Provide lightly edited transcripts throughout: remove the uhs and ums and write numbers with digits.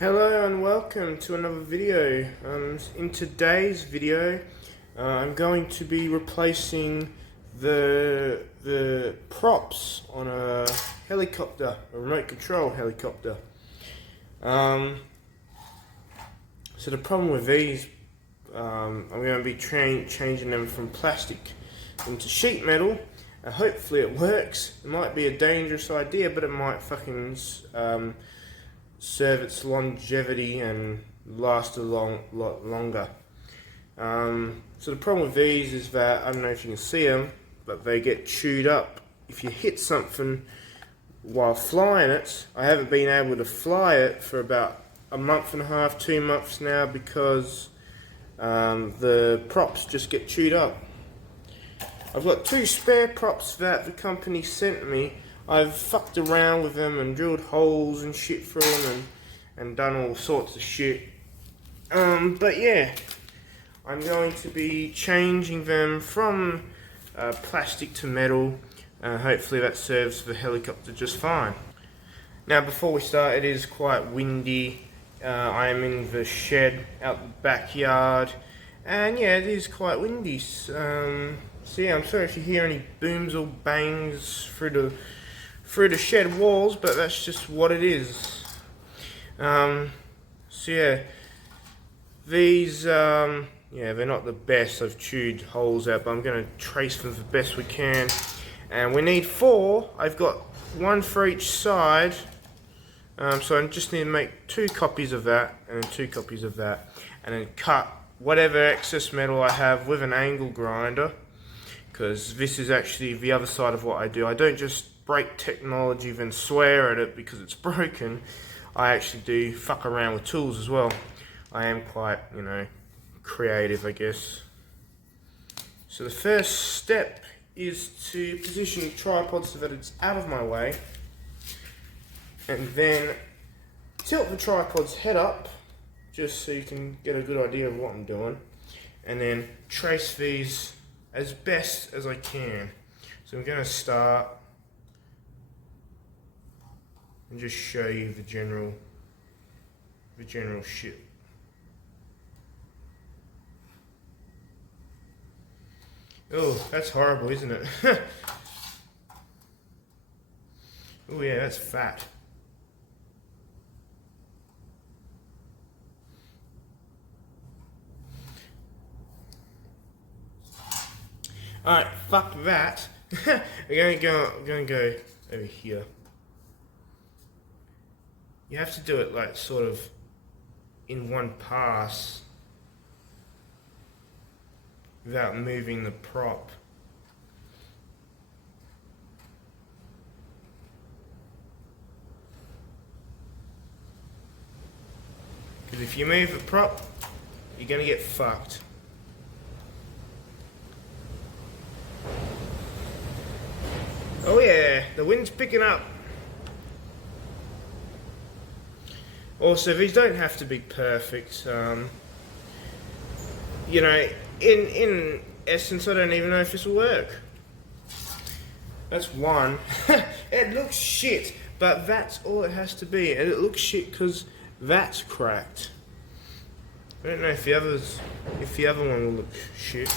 Hello and welcome to another video. In today's video, I'm going to be replacing the props on a helicopter, a remote control helicopter. So the problem with these, I'm going to be changing them from plastic into sheet metal. Hopefully it works. It might be a dangerous idea, but it might fucking serve its longevity and last a lot longer. So the problem with these is that, I don't know if you can see them, but they get chewed up. If you hit something while flying it, I haven't been able to fly it for about a month and a half, 2 months now, because the props just get chewed up. I've got 2 spare props that the company sent me. I've fucked around with them and drilled holes and shit through them and done all sorts of shit. But yeah, I'm going to be changing them from plastic to metal. Hopefully that serves the helicopter just fine. Now before we start, it is quite windy. I am in the shed out the backyard, and yeah, it is quite windy. So yeah, I'm sorry if you hear any booms or bangs through the shed walls, but that's just what it is. So yeah, these yeah, they're not the best. I've chewed holes out, but I'm going to trace them the best we can. And we need 4. I've got 1 for each side. So I just need to make 2 copies of that, and then 2 copies of that, and then cut whatever excess metal I have with an angle grinder, because this is actually the other side of what I do. I don't just break technology then swear at it because it's broken. I actually do fuck around with tools as well. I am quite, creative, I guess. So the first step is to position the tripod so that it's out of my way, and then tilt the tripod's head up just so you can get a good idea of what I'm doing, and then trace these as best as I can. So I'm going to start and just show you the general shit. Oh, that's horrible, isn't it? Oh yeah, that's fat. Alright, fuck that. I'm gonna go over here. You have to do it like sort of in one pass without moving the prop. Because if you move the prop, you're gonna get fucked. Oh yeah, the wind's picking up. Also, these don't have to be perfect. In essence, I don't even know if this will work. That's one. It looks shit, but that's all it has to be. And it looks shit because that's cracked. I don't know if the other one will look shit.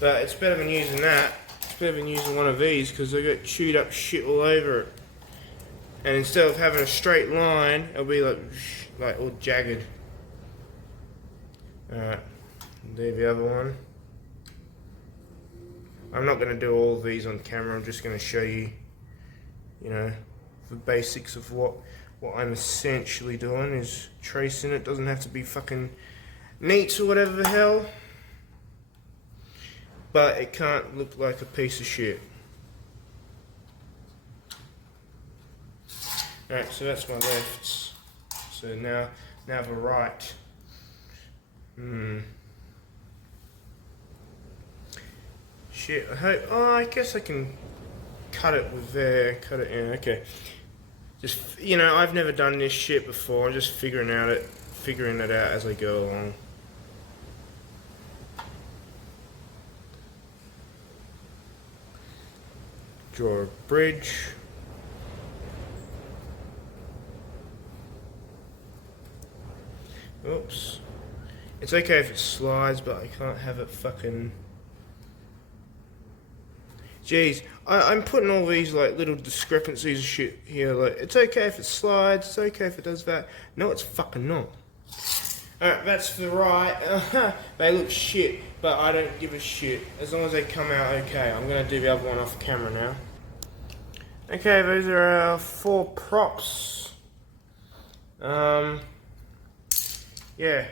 But it's better than using that. It's better than using one of these because they got chewed up shit all over it. And instead of having a straight line, it'll be like all jagged. Alright, do the other one. I'm not going to do all of these on camera. I'm just going to show you, the basics of what I'm essentially doing is tracing it. Doesn't have to be fucking neat or whatever the hell. But it can't look like a piece of shit. Alright, so that's my left. So now the right. Shit, I hope. Oh, I guess I can cut it with there. Cut it in. Okay. Just I've never done this shit before. I'm just figuring it out as I go along. Draw a bridge. Oops. It's okay if it slides, but I can't have it fucking... Jeez, I'm putting all these like little discrepancies and shit here, like, it's okay if it slides, it's okay if it does that. No, it's fucking not. Alright, that's for the right. They look shit, but I don't give a shit. As long as they come out okay. I'm gonna do the other one off camera now. Okay, those are our 4 props. Yeah.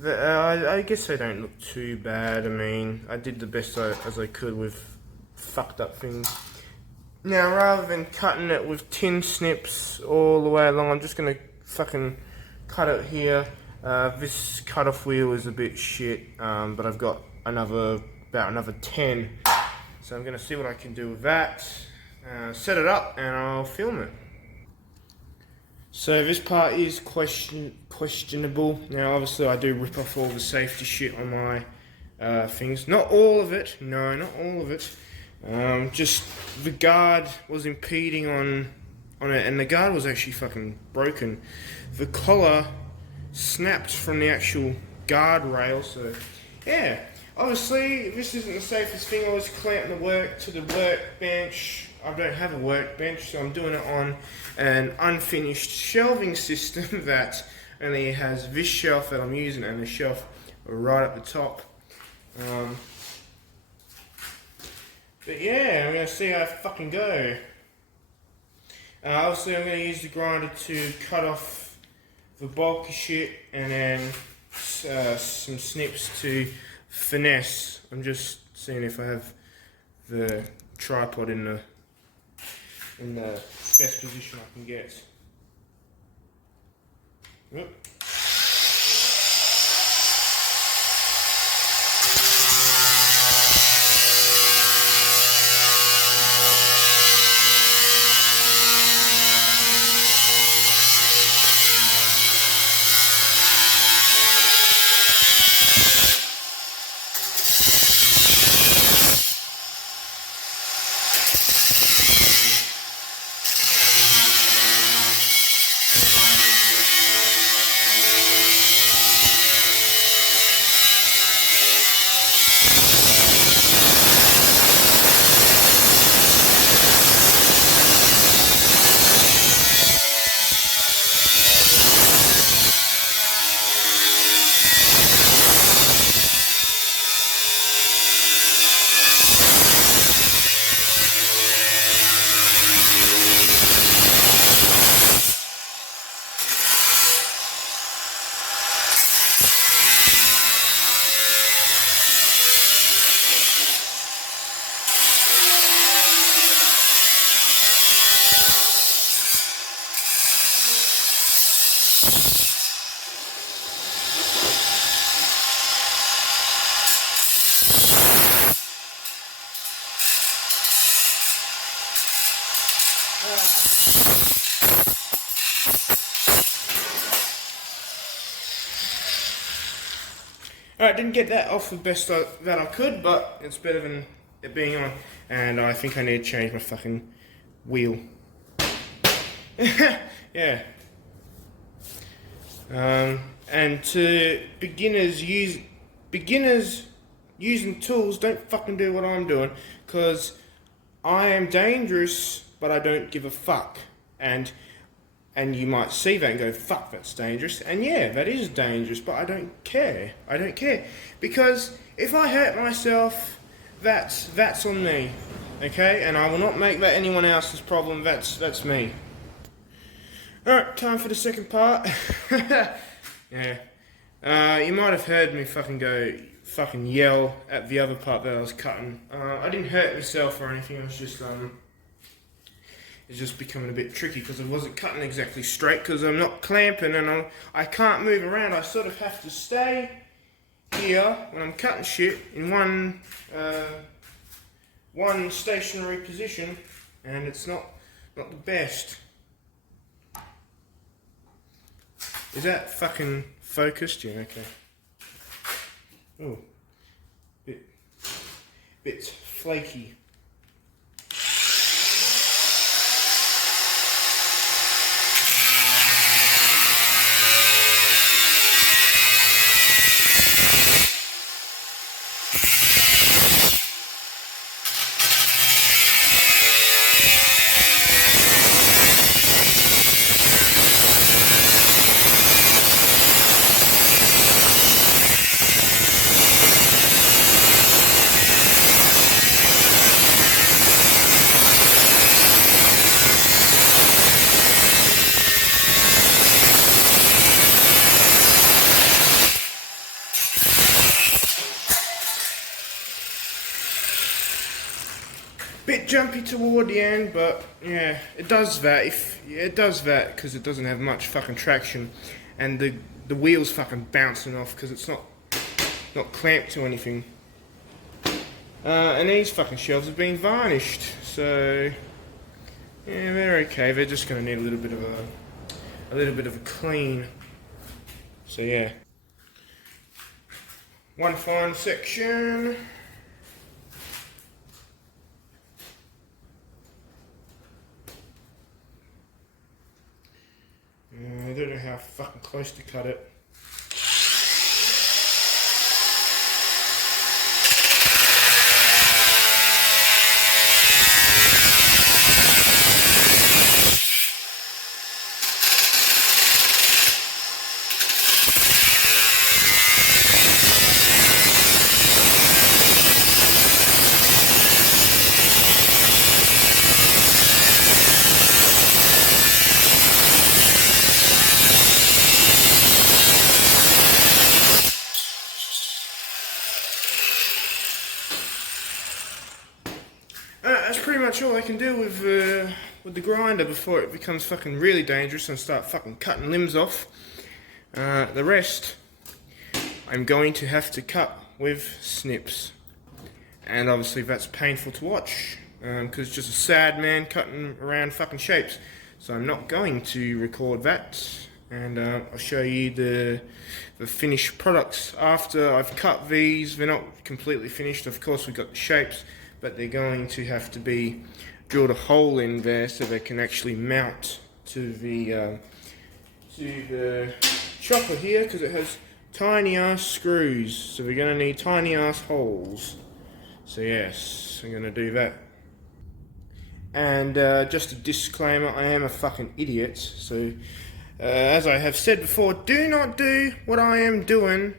I guess they don't look too bad. I mean, I did the best as I could with fucked up things. Now, rather than cutting it with tin snips all the way along, I'm just gonna fucking cut it here. This cut-off wheel is a bit shit, but I've got about another 10. So I'm gonna see what I can do with that. Set it up and I'll film it. So this part is questionable. Now obviously I do rip off all the safety shit on my things. Not all of it, no, not all of it. Just the guard was impeding on it, and the guard was actually fucking broken. The collar snapped from the actual guard rail, so yeah. Obviously this isn't the safest thing. I was clamping the work to the workbench. I don't have a workbench, so I'm doing it on an unfinished shelving system that only has this shelf that I'm using and the shelf right at the top. But yeah, I'm going to see how it fucking go. Obviously I'm going to use the grinder to cut off the bulky shit, and then some snips to finesse. I'm just seeing if I have the tripod in the best position I can get. Yep. Alright, didn't get that off the best that I could, but it's better than it being on. And I think I need to change my fucking wheel. Yeah. And to beginners using tools, don't fucking do what I'm doing, because I am dangerous, but I don't give a fuck. And you might see that and go, fuck, that's dangerous. And yeah, that is dangerous, but I don't care. I don't care. Because if I hurt myself, that's on me. Okay? And I will not make that anyone else's problem. That's me. Alright, time for the second part. Yeah. You might have heard me fucking yell at the other part that I was cutting. I didn't hurt myself or anything. I was just, it's just becoming a bit tricky because I wasn't cutting exactly straight because I'm not clamping and I can't move around. I sort of have to stay here when I'm cutting shit in one stationary position, and it's not the best. Is that fucking focused? Yeah, okay. Oh, bit flaky. jumpy toward the end, but yeah, it does that. It does that because it doesn't have much fucking traction, and the wheel's fucking bouncing off because it's not clamped to anything. And these fucking shelves have been varnished, so yeah, they're okay. They're just gonna need a little bit of a clean. So yeah, one final section. I don't know how fucking close to cut it. That's pretty much all I can do with the grinder before it becomes fucking really dangerous and start fucking cutting limbs off. The rest, I'm going to have to cut with snips. And obviously that's painful to watch, because it's just a sad man cutting around fucking shapes. So I'm not going to record that, and I'll show you the finished products after I've cut these. They're not completely finished, of course we've got the shapes, but they're going to have to be drilled a hole in there so they can actually mount to the chopper here, because it has tiny ass screws, so we're going to need tiny ass holes. So yes, I'm going to do that. And just a disclaimer, I am a fucking idiot, so as I have said before, do not do what I am doing.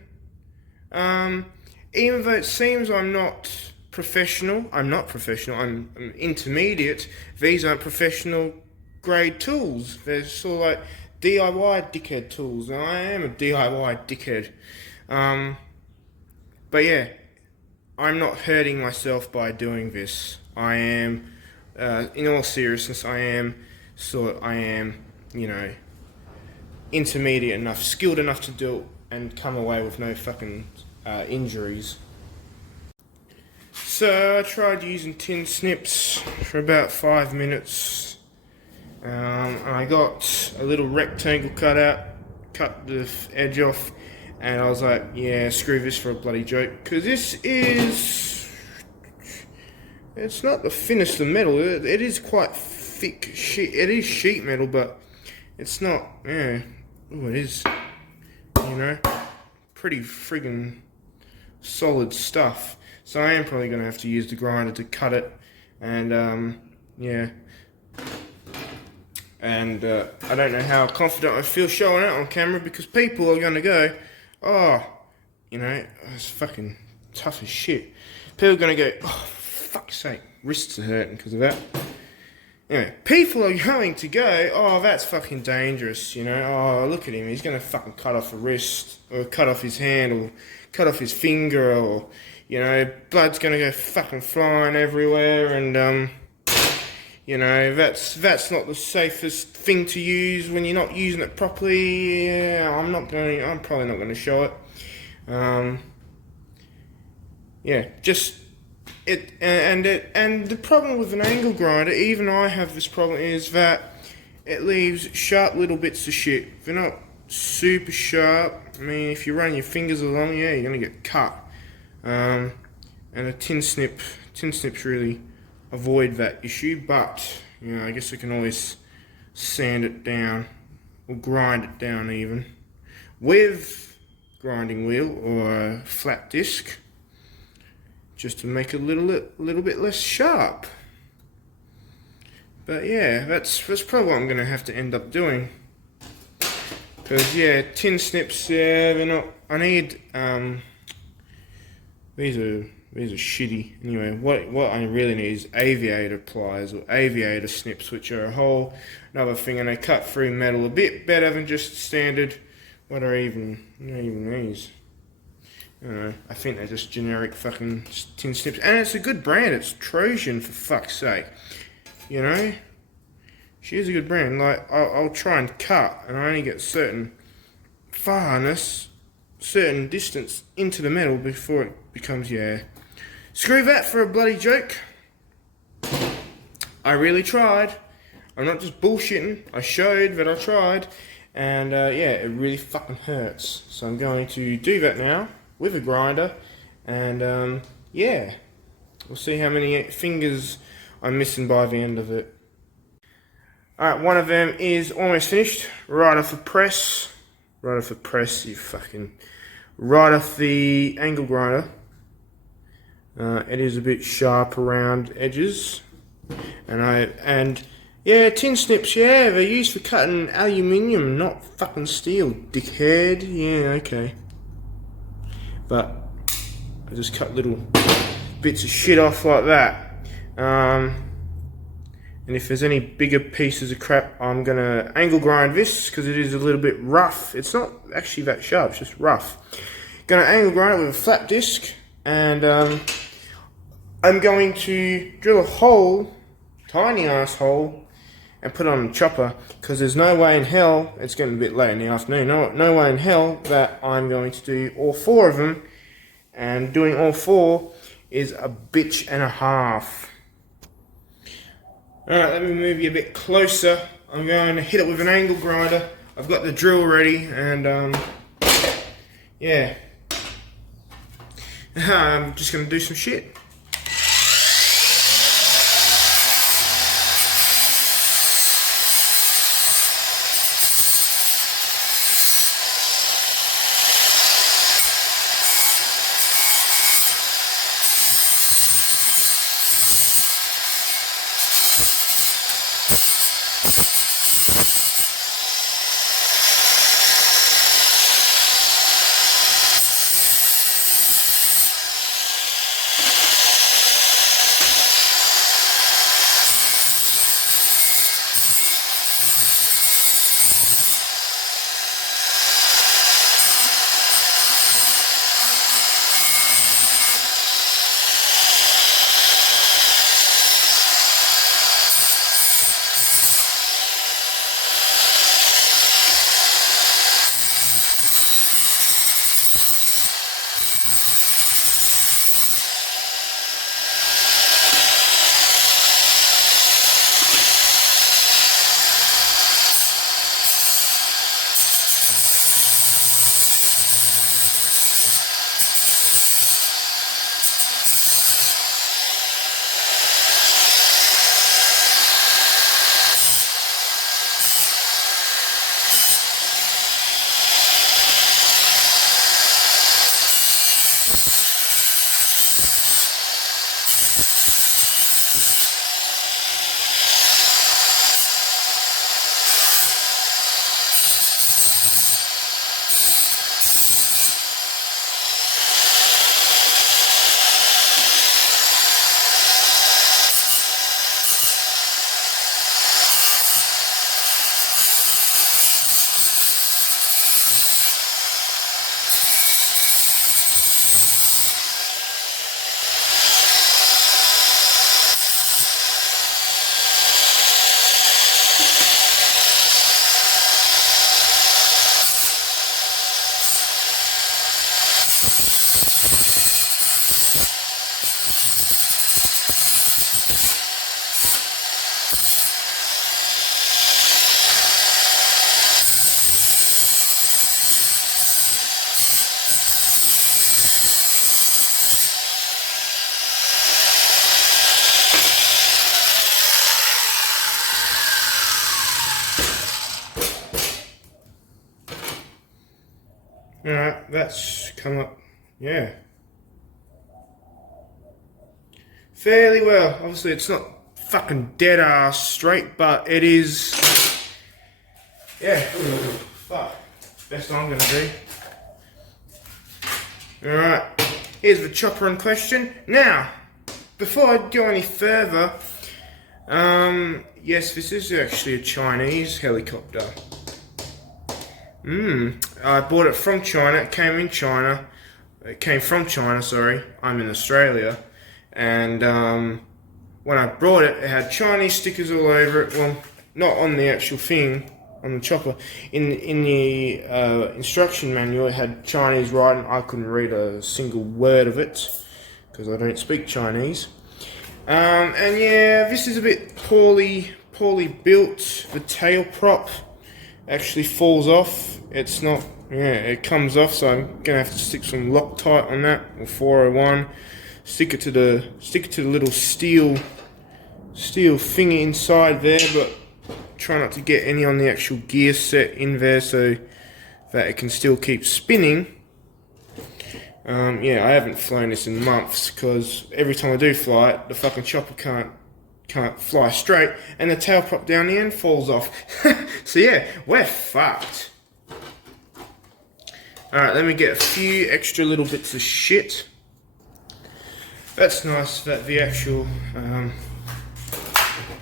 Even though it seems I'm not professional, I'm intermediate. These aren't professional grade tools. They're sort of like DIY dickhead tools, and I am a DIY dickhead. But yeah, I'm not hurting myself by doing this. I am, in all seriousness, I am, you know, intermediate enough, skilled enough to do it and come away with no fucking injuries. So I tried using tin snips for about 5 minutes. I got a little rectangle cutout, cut the edge off, and I was like, yeah, screw this for a bloody joke, because this is, it's not the thinnest of metal. It is quite thick sheet. It is sheet metal, but it's not, yeah, ooh, it is, you know, pretty friggin' solid stuff. So I am probably going to have to use the grinder to cut it, and yeah. And I don't know how confident I feel showing it on camera, because people are going to go, oh, you know, it's fucking tough as shit. People are going to go, oh, fuck's sake, wrists are hurting because of that. Anyway, people are going to go, oh, that's fucking dangerous, you know, oh, look at him, he's going to fucking cut off a wrist, or cut off his hand, or cut off his finger, or, you know, blood's going to go fucking flying everywhere, and, you know, that's not the safest thing to use when you're not using it properly. Yeah, I'm probably not going to show it. Yeah, just it, and the problem with an angle grinder, even I have this problem, is that it leaves sharp little bits of shit. They're not super sharp. I mean, if you run your fingers along, yeah, you're going to get cut. And a tin snips really avoid that issue, but you know, I guess I can always sand it down or grind it down even with grinding wheel or a flat disc, just to make it a little bit less sharp. But yeah, that's probably what I'm going to have to end up doing, because yeah, tin snips, yeah, they're not, I need these are shitty. Anyway, what I really need is aviator pliers or aviator snips, which are a whole another thing, and they cut through metal a bit better than just standard. What are even these? I don't know, I think they're just generic fucking tin snips. And it's a good brand, it's Trojan, for fuck's sake. You know? She is a good brand. Like, I'll try and cut, and I only get certain farness, certain distance into the metal before it becomes, yeah. Screw that for a bloody joke. I really tried. I'm not just bullshitting. I showed that I tried. And yeah, it really fucking hurts. So I'm going to do that now with a grinder. And yeah, we'll see how many fingers I'm missing by the end of it. Alright, one of them is almost finished. Right off the press. Right off the press, you fucking... Right off the angle grinder. It is a bit sharp around edges. And yeah, tin snips, yeah, they're used for cutting aluminium, not fucking steel, dickhead. Yeah, okay. But I just cut little bits of shit off like that. And if there's any bigger pieces of crap, I'm gonna angle grind this because it is a little bit rough. It's not actually that sharp, it's just rough. Gonna angle grind it with a flat disc, and I'm going to drill a hole, tiny ass hole, and put it on the chopper, because there's no way in hell, it's getting a bit late in the afternoon, no way in hell that I'm going to do all 4 of them, and doing all 4 is a bitch and a half. Alright, let me move you a bit closer. I'm going to hit it with an angle grinder. I've got the drill ready, and yeah. I'm just going to do some shit. Alright, that's come up, yeah, fairly well. Obviously it's not fucking dead ass straight, but it is, yeah, fuck, best I'm gonna do. Alright, here's the chopper in question. Now, before I go any further, yes, this is actually a Chinese helicopter. I bought it from China, it came in China. It came from China, sorry. I'm in Australia. And when I brought it, it had Chinese stickers all over it. Well, not on the actual thing, on the chopper. In the instruction manual, it had Chinese writing. I couldn't read a single word of it because I don't speak Chinese. And yeah, this is a bit poorly built. The tail prop actually falls off. It's not, yeah, it comes off, so I'm gonna have to stick some Loctite on that, or 401. Stick it to the little steel thingy inside there, but try not to get any on the actual gear set in there so that it can still keep spinning. Yeah, I haven't flown this in months because every time I do fly it, the fucking chopper can't fly straight, and the tail prop down the end falls off. So yeah, we're fucked. Alright, let me get a few extra little bits of shit. That's nice that the actual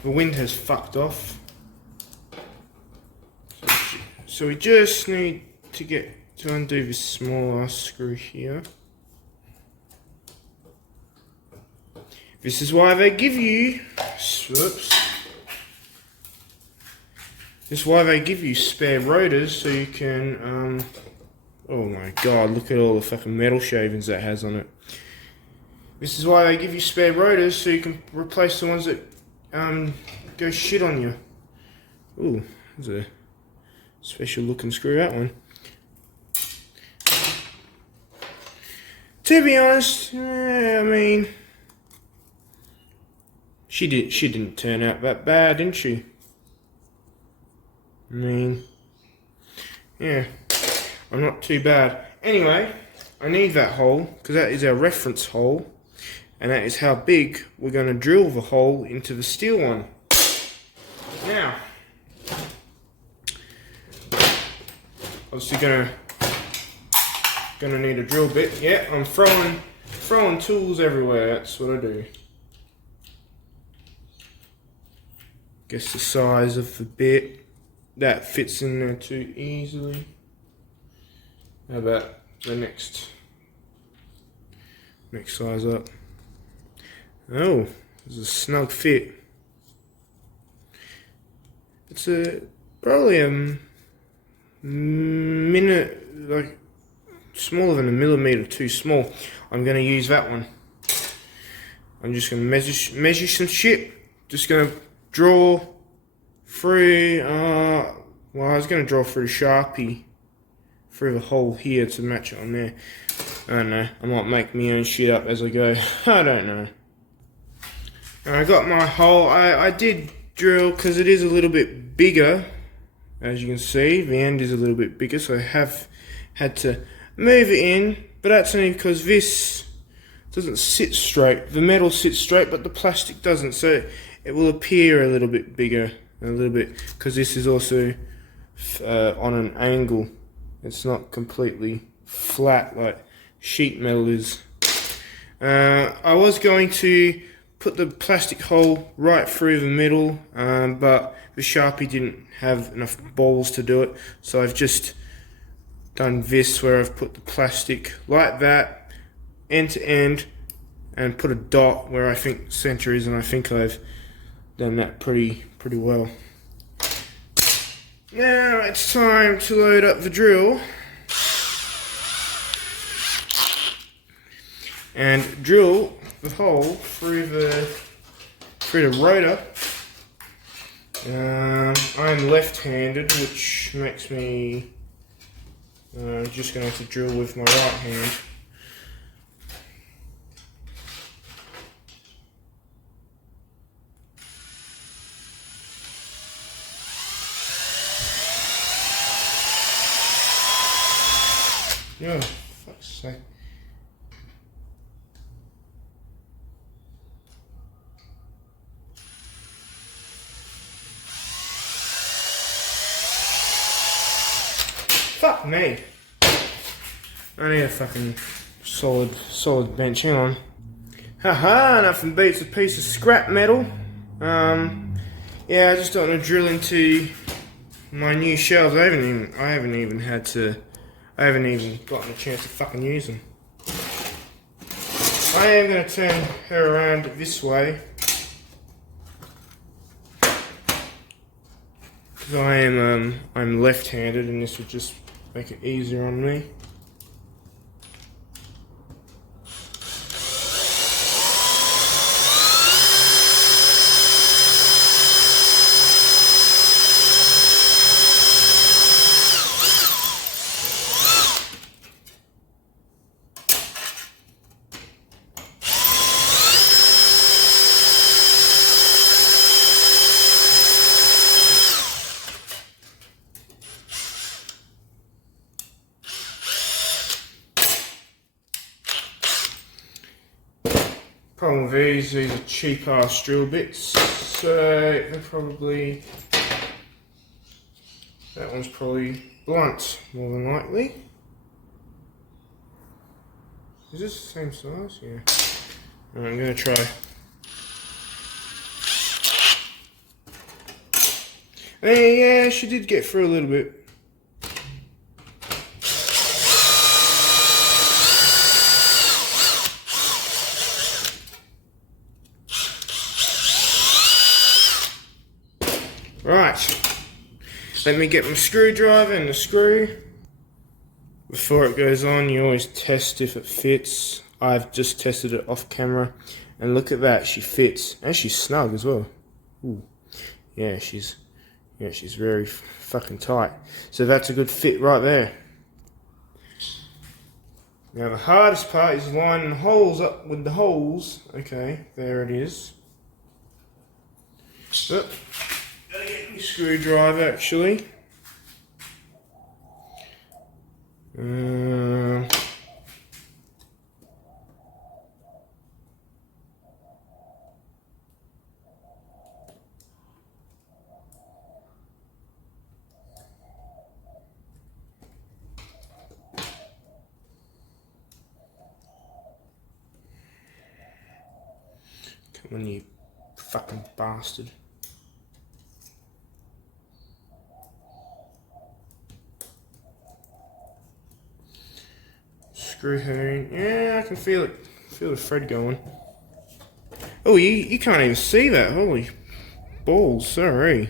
the wind has fucked off. So we just need to undo this smaller screw here. This is why they give you, whoops. This is why they give you spare rotors, so you can, oh my god, look at all the fucking metal shavings that has on it. This is why they give you spare rotors, so you can replace the ones that go shit on you. Ooh, there's a special looking screw, that one. To be honest, I mean, she didn't turn out that bad, didn't she? I mean, yeah, I'm not too bad. Anyway, I need that hole, because that is our reference hole, and that is how big we're going to drill the hole into the steel one. Now, obviously gonna need a drill bit. Yeah, I'm throwing tools everywhere, that's what I do. Guess the size of the bit, that fits in there too easily. How about the next size up? Oh, there's a snug fit. It's probably a minute, like smaller than a millimeter too small. I'm gonna use that one. I'm just gonna measure some shit. Just gonna draw through. Well, I was gonna draw through the Sharpie through the hole here to match it on there. I don't know. I might make my own shit up as I go. I don't know. I got my hole. I did drill because it is a little bit bigger. As you can see, the end is a little bit bigger, so I have had to move it in, but that's only because this doesn't sit straight. The metal sits straight, but the plastic doesn't, so it will appear a little bit bigger, a little bit, because this is also on an angle. It's not completely flat like sheet metal is. I was going to put the plastic hole right through the middle, but the Sharpie didn't have enough balls to do it, so I've just done this where I've put the plastic like that, end to end, and put a dot where I think center is, and I think I've done that pretty well. Now it's time to load up the drill and drill the hole through the rotor. I'm left-handed, which makes me just going to have to drill with my right hand. Oh, fuck's sake. Fuck me. I need a fucking solid bench. Hang on. Haha, nothing beats a piece of scrap metal. Yeah, I just don't want to drill into my new shelves. I haven't even gotten a chance to fucking use them. I am going to turn her around this way. Because I'm left-handed and this would just make it easier on me. Problem with these are cheap ass drill bits, so they're probably, that one's probably blunt more than likely. Is this the same size? Yeah. Right, I'm gonna try. Yeah, she did get through a little bit. Right, let me get my screwdriver and the screw. Before it goes on, you always test if it fits. I've just tested it off camera, and look at that, she fits, and she's snug as well. Ooh. Yeah, she's very fucking tight. So that's a good fit right there. Now the hardest part is lining the holes up with the holes. Okay, there it is. So, gotta get my screwdriver actually. Come on, you fucking bastard. Screw her in. Yeah, I can feel it. Feel the thread going. Oh, you can't even see that. Holy balls, sorry.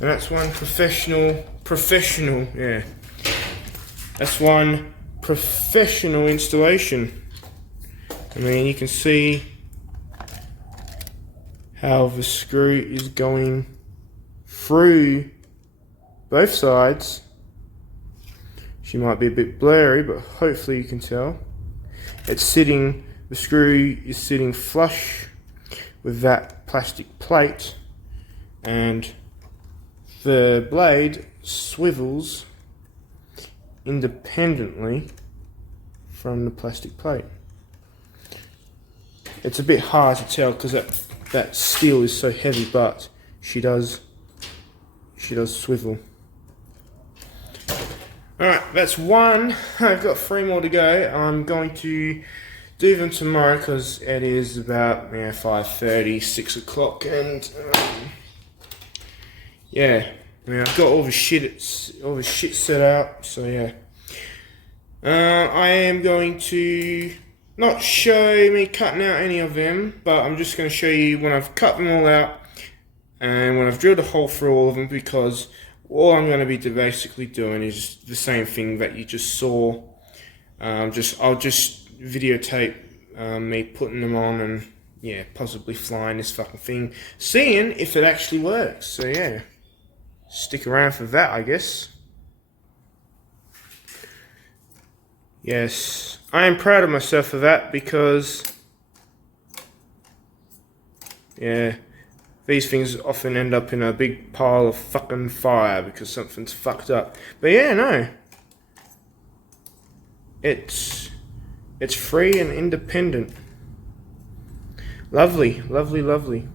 And that's one professional, yeah. That's one professional installation. I mean, you can see how the screw is going through both sides. She might be a bit blurry, but hopefully you can tell. It's sitting, the screw is sitting flush with that plastic plate, and the blade swivels independently from the plastic plate. It's a bit hard to tell because that steel is so heavy, but she does swivel. Alright, that's one. I've got 3 more to go. I'm going to do them tomorrow because it is about 5:30, 6 o'clock, and yeah, I've got all the shit set out, so yeah. I am going to not show me cutting out any of them, but I'm just going to show you when I've cut them all out and when I've drilled a hole through all of them, because all I'm going to be basically doing is the same thing that you just saw. I'll just videotape me putting them on and yeah, possibly flying this fucking thing, seeing if it actually works. So yeah, stick around for that, I guess. Yes, I am proud of myself for that, because yeah, these things often end up in a big pile of fucking fire because something's fucked up. But yeah, no, it's free and independent. Lovely, lovely, lovely.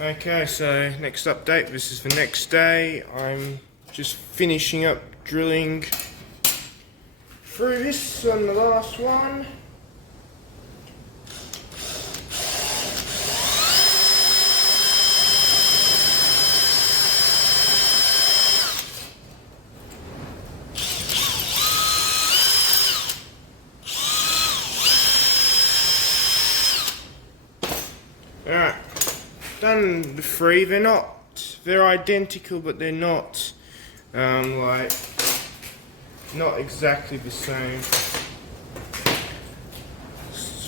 Okay, so next update, this is the next day. I'm just finishing up drilling through this on the last one. Alright, done the three. They're identical, but they're not, like, not exactly the same.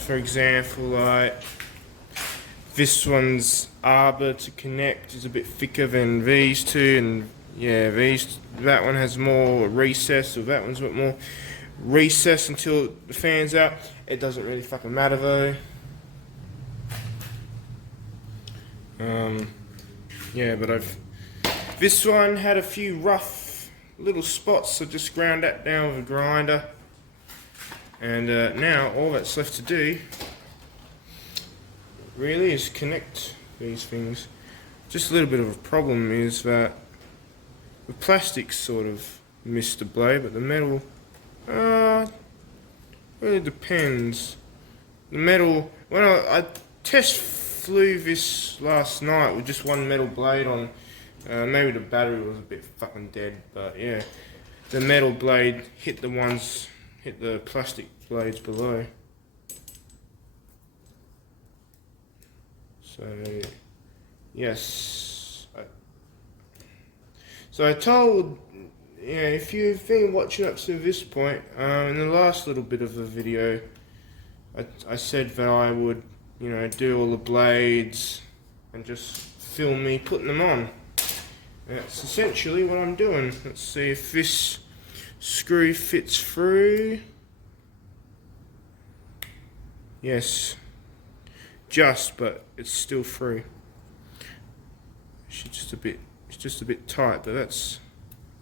For example, like, this one's arbor to connect is a bit thicker than these two, and yeah, that one has more recess, or that one's a bit more recess until the fan's out. It doesn't really fucking matter though. Yeah, but this one had a few rough little spots, so just ground that down with a grinder. And now all that's left to do really is connect these things. Just a little bit of a problem is that the plastic sort of missed the blade, but the metal, really depends. The metal, when I test flew this last night with just one metal blade on, maybe the battery was a bit fucking dead, but yeah, the metal blade hit the plastic blades below. So yes, so I told, yeah, if you've been watching up to this point, in the last little bit of the video, I said that I would, you know, do all the blades and just film me putting them on. That's essentially what I'm doing. Let's see if this screw fits through. Yes, but it's still through. It's just a bit tight, but it's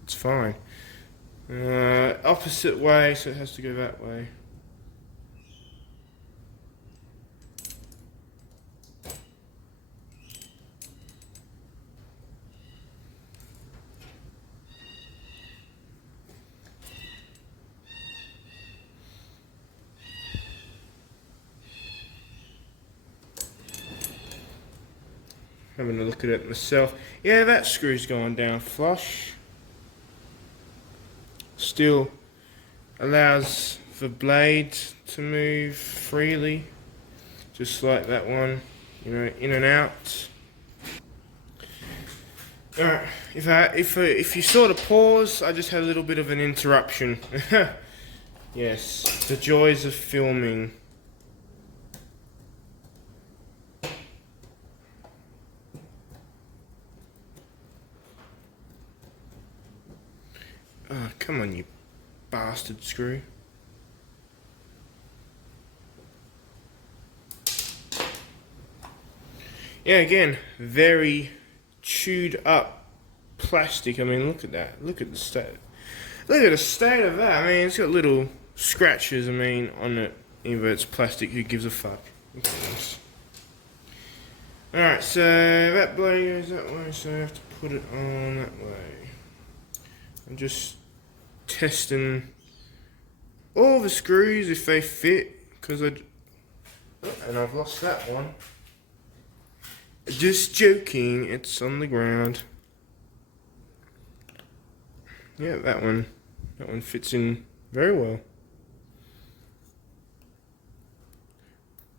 fine. Opposite way, so it has to go that way. Having a look at it myself. Yeah, that screw's going down flush. Still allows the blade to move freely, just like that one, you know, in and out. Alright, if you sort of pause, I just had a little bit of an interruption. Yes, the joys of filming. Oh, come on, you bastard screw. Yeah, again, very chewed up plastic. I mean, look at that. Look at the state. Look at the state of that. I mean, it's got little scratches, I mean, on it. Even though it's plastic, who gives a fuck? Look at this. Alright, so that blade goes that way, so I have to put it on that way. I'm just testing all the screws if they fit, because and I've lost that one. Just joking, it's on the ground. Yeah, that one fits in very well.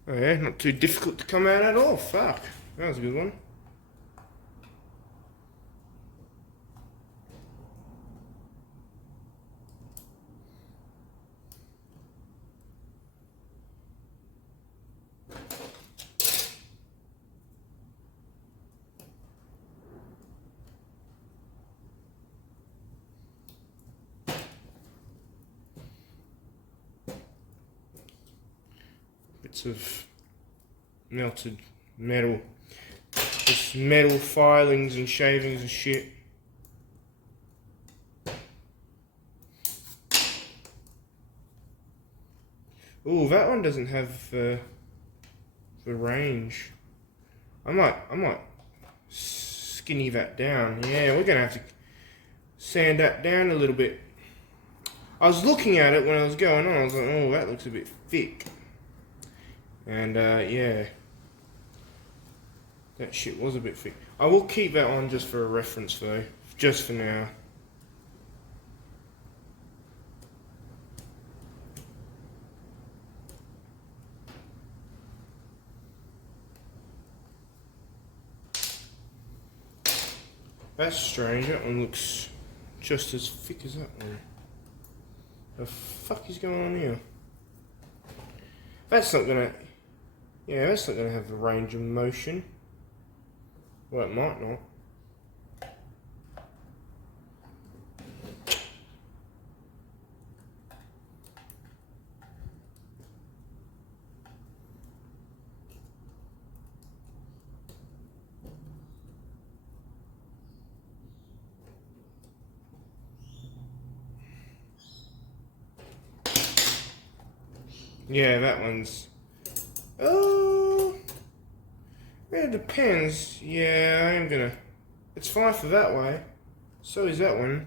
Oh yeah, not too difficult to come out at all. Fuck, that was a good one. Bits of melted metal. Just metal filings and shavings and shit. Ooh, that one doesn't have the range. I might skinny that down. Yeah, we're gonna have to sand that down a little bit. I was looking at it when I was going on. I was like, oh, that looks a bit thick. And yeah, that shit was a bit thick. I will keep that on just for a reference though, just for now. That's strange. That one looks just as thick as that one. The fuck is going on here? That's not gonna... Yeah, that's not gonna have a range of motion. Well, it might not. Yeah, that one's... Oh... It depends. Yeah, I am gonna... It's fine for that way. So is that one.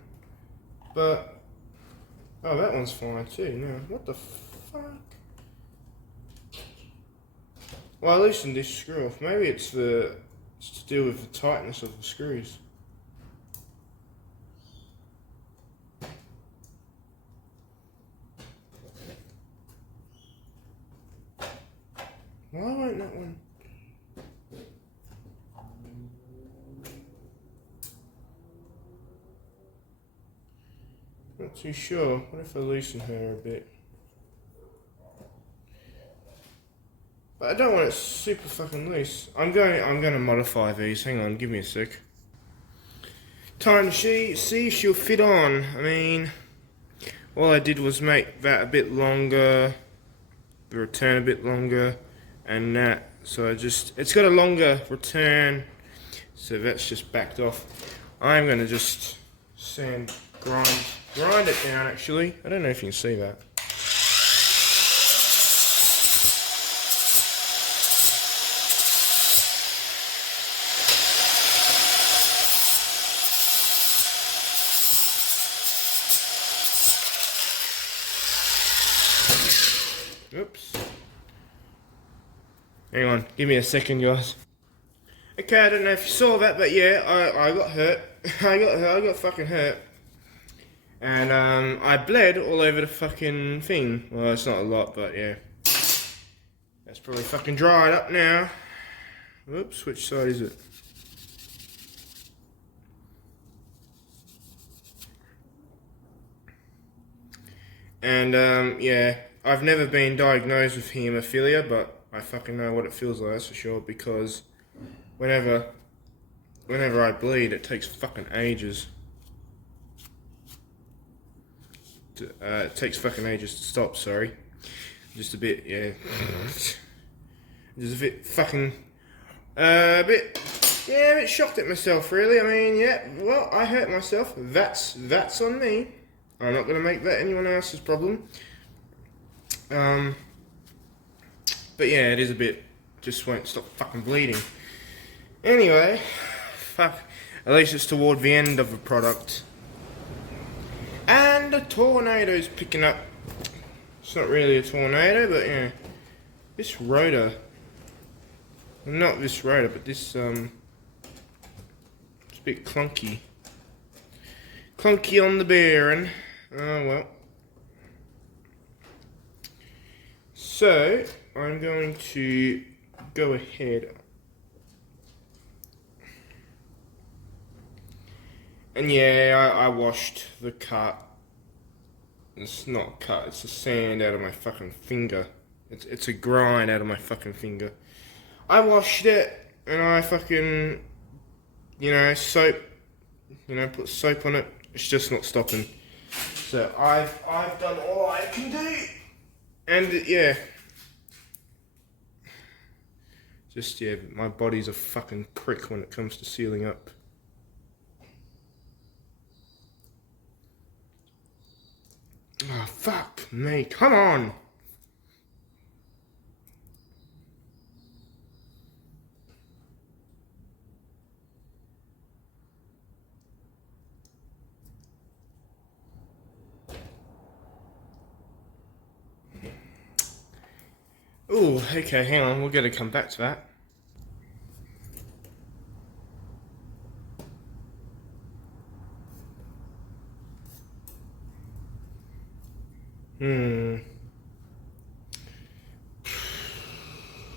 But... Oh, that one's fine too. Now, what the fuck? Well, I loosened this screw off. Maybe it's to do with the tightness of the screws. Why won't that one? Not too sure. What if I loosen her a bit? But I don't want it super fucking loose. I'm gonna modify these. Hang on, give me a sec. Time to see if she'll fit on. I mean, all I did was make that a bit longer, the return a bit longer, and that. So it's got a longer return, so that's just backed off. I'm gonna just grind it down actually. I don't know if you can see that. Oops. Hang on, give me a second, guys. Okay, I don't know if you saw that, but yeah, I got hurt. I got fucking hurt. And I bled all over the fucking thing. Well, it's not a lot, but yeah. That's probably fucking dried up now. Oops, which side is it? And yeah, I've never been diagnosed with haemophilia, but I fucking know what it feels like, that's for sure, because whenever I bleed, it takes fucking ages. It takes fucking ages to stop, sorry. Just a bit, yeah. Just a bit fucking... a bit shocked at myself, really. I mean, yeah, well, I hurt myself. That's on me. I'm not going to make that anyone else's problem. But yeah, it is a bit... Just won't stop fucking bleeding. Anyway, fuck. At least it's toward the end of the product. And a tornado's picking up. It's not really a tornado, but yeah. This rotor. Not this rotor, but this, it's a bit clunky. Clunky on the bearing. Oh well. So, I'm going to go ahead. And yeah, I washed the cut. It's not a cut, it's a sand out of my fucking finger. It's a grind out of my fucking finger. I washed it, and I fucking, soap, put soap on it. It's just not stopping. So I've done all I can do. And yeah. Just, yeah, my body's a fucking prick when it comes to sealing up. Oh, fuck me, come on! Ooh, okay, hang on, we're gonna come back to that.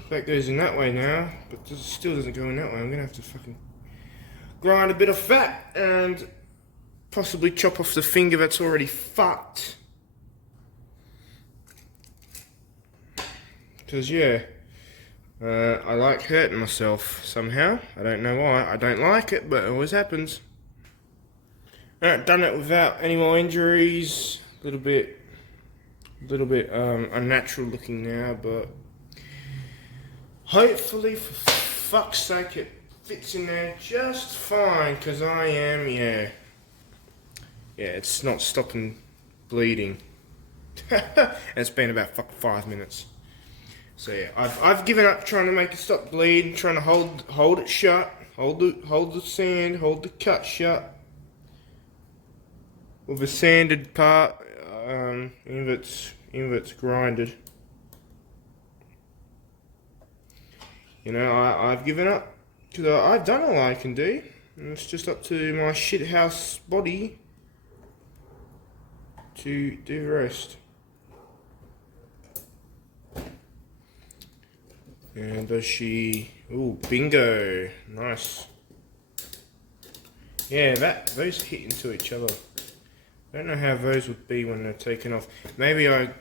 That goes in that way now, but it still doesn't go in that way. I'm gonna have to fucking grind a bit of fat and possibly chop off the finger that's already fucked. Because yeah, I like hurting myself somehow. I don't know why. I don't like it, but it always happens. Done it without any more injuries. A little bit unnatural looking now, but hopefully, for fuck's sake, it fits in there just fine. Because I am, yeah, it's not stopping bleeding. It's been about 5 minutes. So yeah, I've given up trying to make it stop bleeding, trying to hold it shut, hold the sand, hold the cut shut with a sanded part, if it's grinded. You know, I've given up because I've done all I can do, and it's just up to my shithouse body to do the rest. And does she... Ooh, bingo. Nice. Yeah, those hit into each other. I don't know how those would be when they're taken off. Maybe I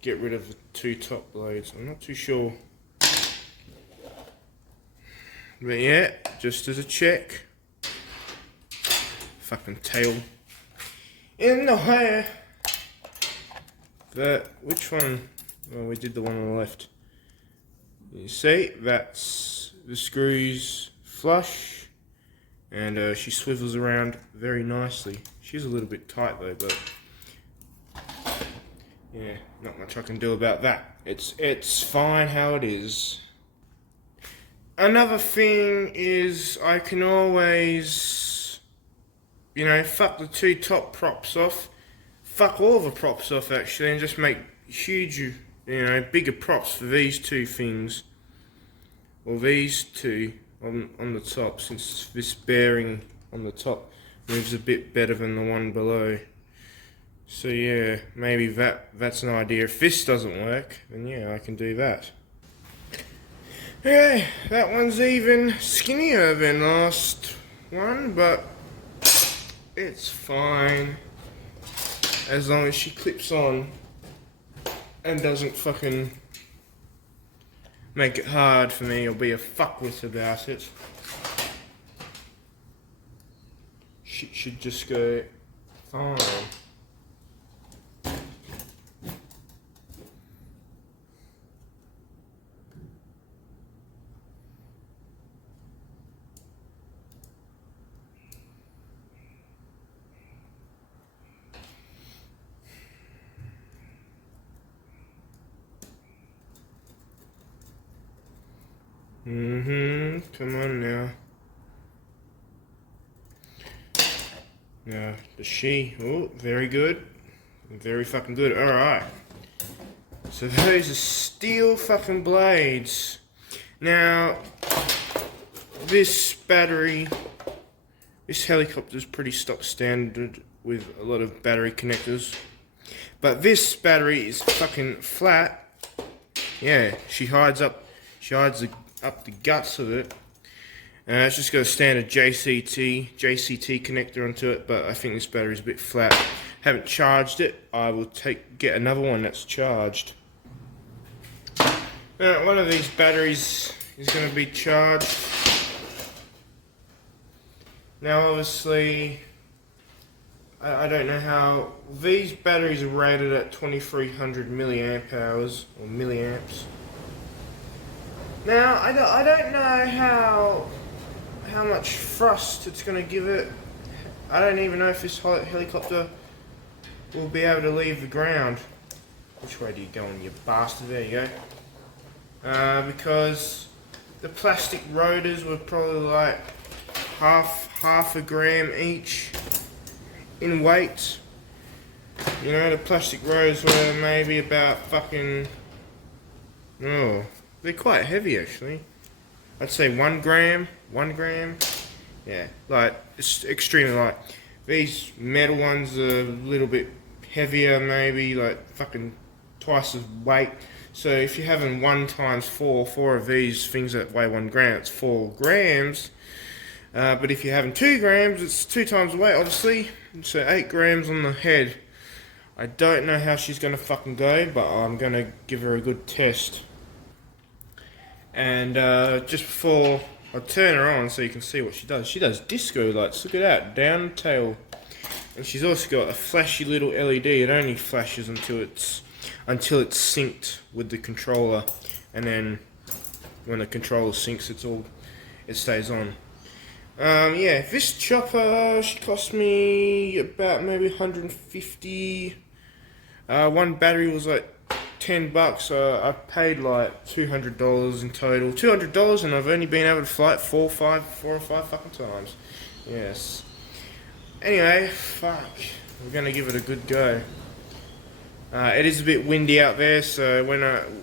get rid of the two top blades. I'm not too sure. But yeah, just as a check. Fucking tail in the hair. Which one? Well, we did the one on the left. You see, that's the screws flush, and she swivels around very nicely. She's a little bit tight though, but yeah, not much I can do about that. It's fine how it is. Another thing is I can always, you know, fuck the two top props off, fuck all the props off actually, and just make huge, you know, bigger props for these two things, or these two on the top, since this bearing on the top moves a bit better than the one below. So yeah, maybe that's an idea. If this doesn't work, then yeah, I can do that. Yeah, that one's even skinnier than last one, but it's fine as long as she clips on and doesn't fucking make it hard for me or be a fuckwit about it. Shit should just go fine. Come on now. Now, oh, very good. Very fucking good. Alright. So those are steel fucking blades. Now, this battery, this helicopter is pretty stock standard with a lot of battery connectors. But this battery is fucking flat. Yeah, she hides up the guts of it. It's just got a standard JCT connector onto it, but I think this battery's a bit flat. Haven't charged it. I will get another one that's charged. One of these batteries is going to be charged. Now obviously, I don't know how, these batteries are rated at 2300 milliamp hours, or milliamps. Now, I don't know how much thrust it's going to give it. I don't even know if this helicopter will be able to leave the ground. Which way do you go, you bastard? There you go. Because the plastic rotors were probably like half a gram each in weight. You know, the plastic rotors were maybe about fucking... Oh, they're quite heavy actually. I'd say 1 gram. Yeah, like, it's extremely light. These metal ones are a little bit heavier, maybe like fucking twice as weight. So if you're having 1 times 4 of these things that weigh 1 gram, it's 4 grams. But if you're having 2 grams, it's 2 times the weight, obviously. So 8 grams on the head. I don't know how she's going to fucking go, but I'm going to give her a good test. And just before I turn her on so you can see what she does disco lights. Look at that, down tail. And she's also got a flashy little LED. It only flashes until it's synced with the controller, and then when the controller syncs, it stays on. Yeah, this chopper, she cost me about maybe 150. One battery was like $10, so I paid like $200 in total. $200, and I've only been able to fly it 4 or 5 fucking times. Yes. Anyway, fuck. We're gonna give it a good go. It is a bit windy out there, so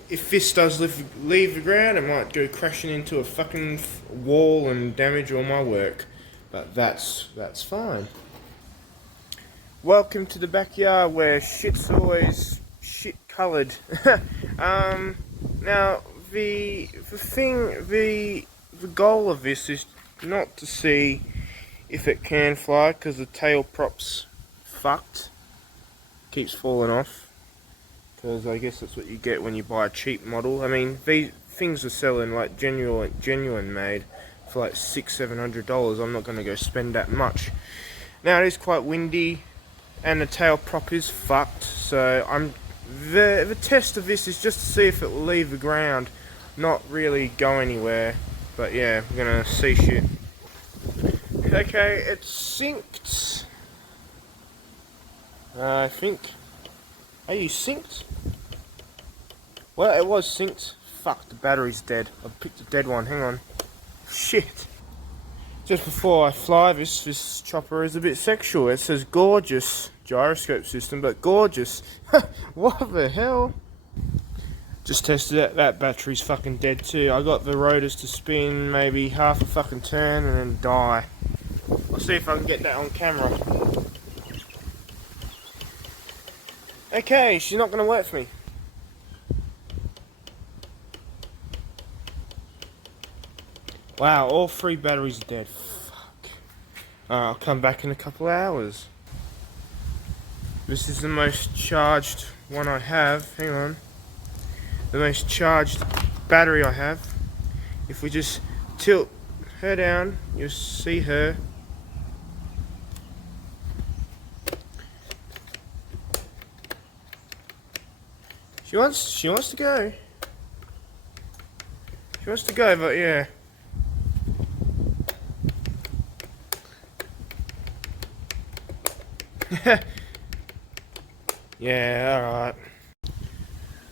if this does leave the ground, it might go crashing into a fucking wall and damage all my work. But that's fine. Welcome to the backyard where shit's always shit coloured. Now the goal of this is not to see if it can fly, because the tail prop's fucked. Keeps falling off. Because I guess that's what you get when you buy a cheap model. I mean, these things are selling like genuine made for like $600-700. I'm not going to go spend that much. Now it is quite windy, and the tail prop is fucked. So the test of this is just to see if it will leave the ground, not really go anywhere. But yeah, we're gonna see shit. Okay, it's synced. I think. Are you synced? Well, it was synced. Fuck, the battery's dead. I picked a dead one, hang on. Shit. Just before I fly this chopper is a bit sexual. It says gorgeous gyroscope system, but gorgeous. What the hell? Just tested it, that battery's fucking dead too. I got the rotors to spin maybe half a fucking turn and then die. I'll see if I can get that on camera. Okay, she's not going to work for me. Wow, all 3 batteries are dead. Fuck. I'll come back in a couple hours. This is the most charged one I have. Hang on. The most charged battery I have. If we just tilt her down, you'll see her. She wants to go. She wants to go, but yeah. Yeah, alright.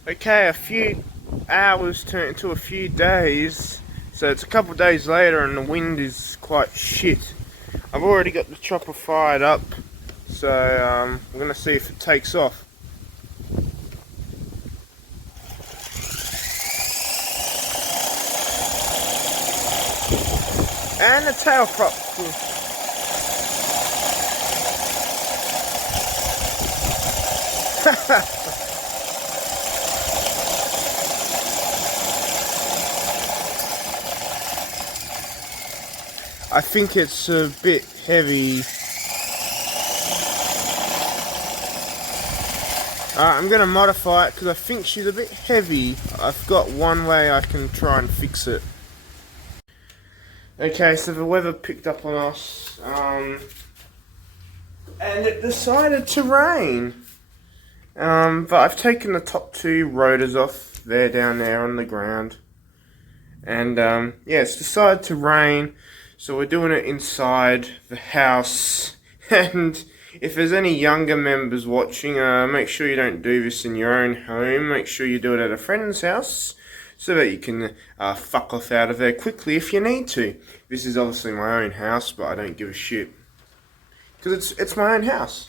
Okay, a few hours turned into a few days. So it's a couple of days later and the wind is quite shit. I've already got the chopper fired up. So we're going to see if it takes off. And the tail prop. I think it's a bit heavy. I'm going to modify it because I think she's a bit heavy. I've got one way I can try and fix it. Okay, so the weather picked up on us, and it decided to rain. But I've taken the top 2 rotors off. They're down there on the ground. And yeah, it's decided to rain. So we're doing it inside the house. And if there's any younger members watching, make sure you don't do this in your own home. Make sure you do it at a friend's house, so that you can fuck off out of there quickly if you need to. This is obviously my own house, but I don't give a shit. Because it's my own house.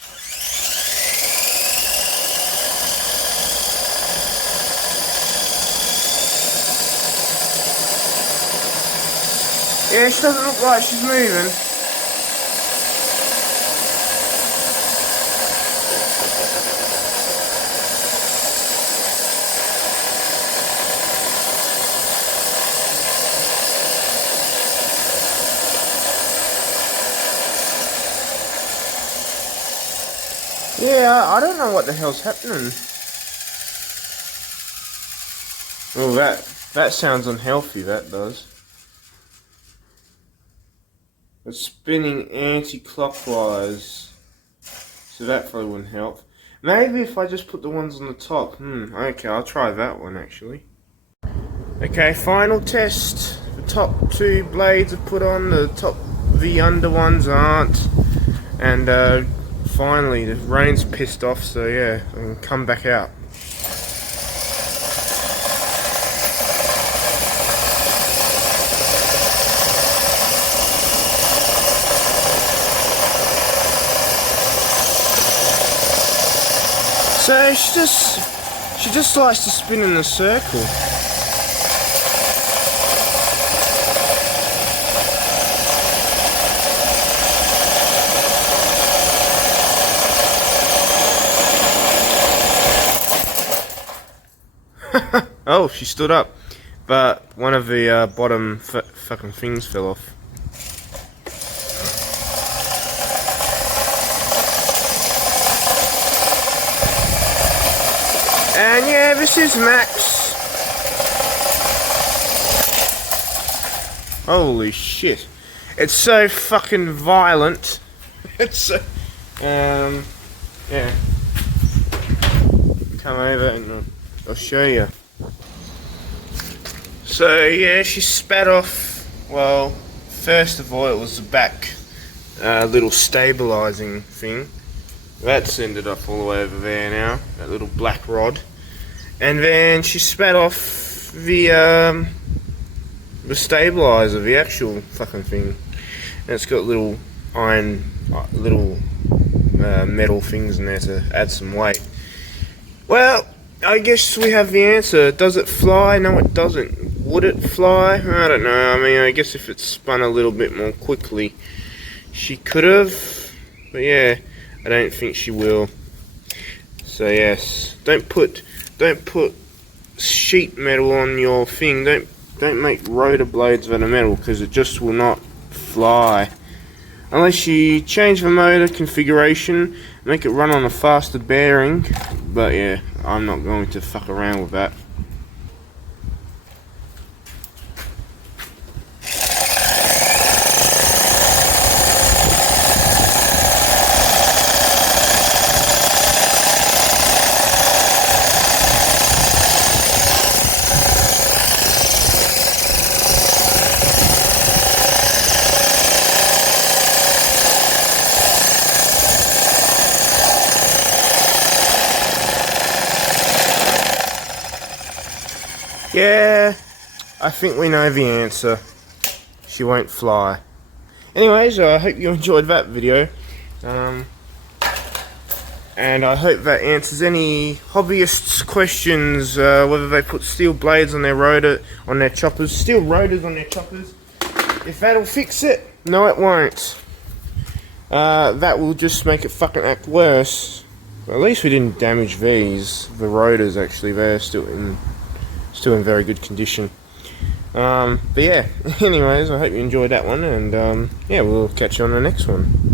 Yeah, she doesn't look like she's moving. yeah, I don't know what the hell's happening. Oh, that sounds unhealthy, that does. It's spinning anti-clockwise, so that probably wouldn't help. Maybe if I just put the ones on the top. Okay, I'll try that one actually. Okay, final test. The top two blades are put on, the under ones aren't. And finally, the rain's pissed off, so yeah, I can come back out. So she just likes to spin in a circle. Oh, she stood up, but one of the bottom fucking things fell off. And yeah, this is Max. Holy shit. It's so fucking violent. It's so... yeah. Come over and I'll show you. So yeah, she spat off, well, first of all it was the back little stabilizing thing. That's ended up all the way over there now, that little black rod. And then she spat off the stabilizer, the actual fucking thing. And it's got little iron, metal things in there to add some weight. Well, I guess we have the answer. Does it fly? No, it doesn't. Would it fly? I don't know. I mean, I guess if it spun a little bit more quickly, she could have. But yeah, I don't think she will. So yes, don't put sheet metal on your thing. Don't make rotor blades out of metal, because it just will not fly. Unless you change the motor configuration, make it run on a faster bearing. But yeah, I'm not going to fuck around with that. Yeah, I think we know the answer. She won't fly. Anyways, I hope you enjoyed that video. And I hope that answers any hobbyists' questions, whether they put steel blades on their choppers, steel rotors on their choppers. If that'll fix it, no it won't. That will just make it fucking act worse. Well, at least we didn't damage these. The rotors actually, they're still in very good condition. But yeah, anyways, I hope you enjoyed that one, and yeah, we'll catch you on the next one.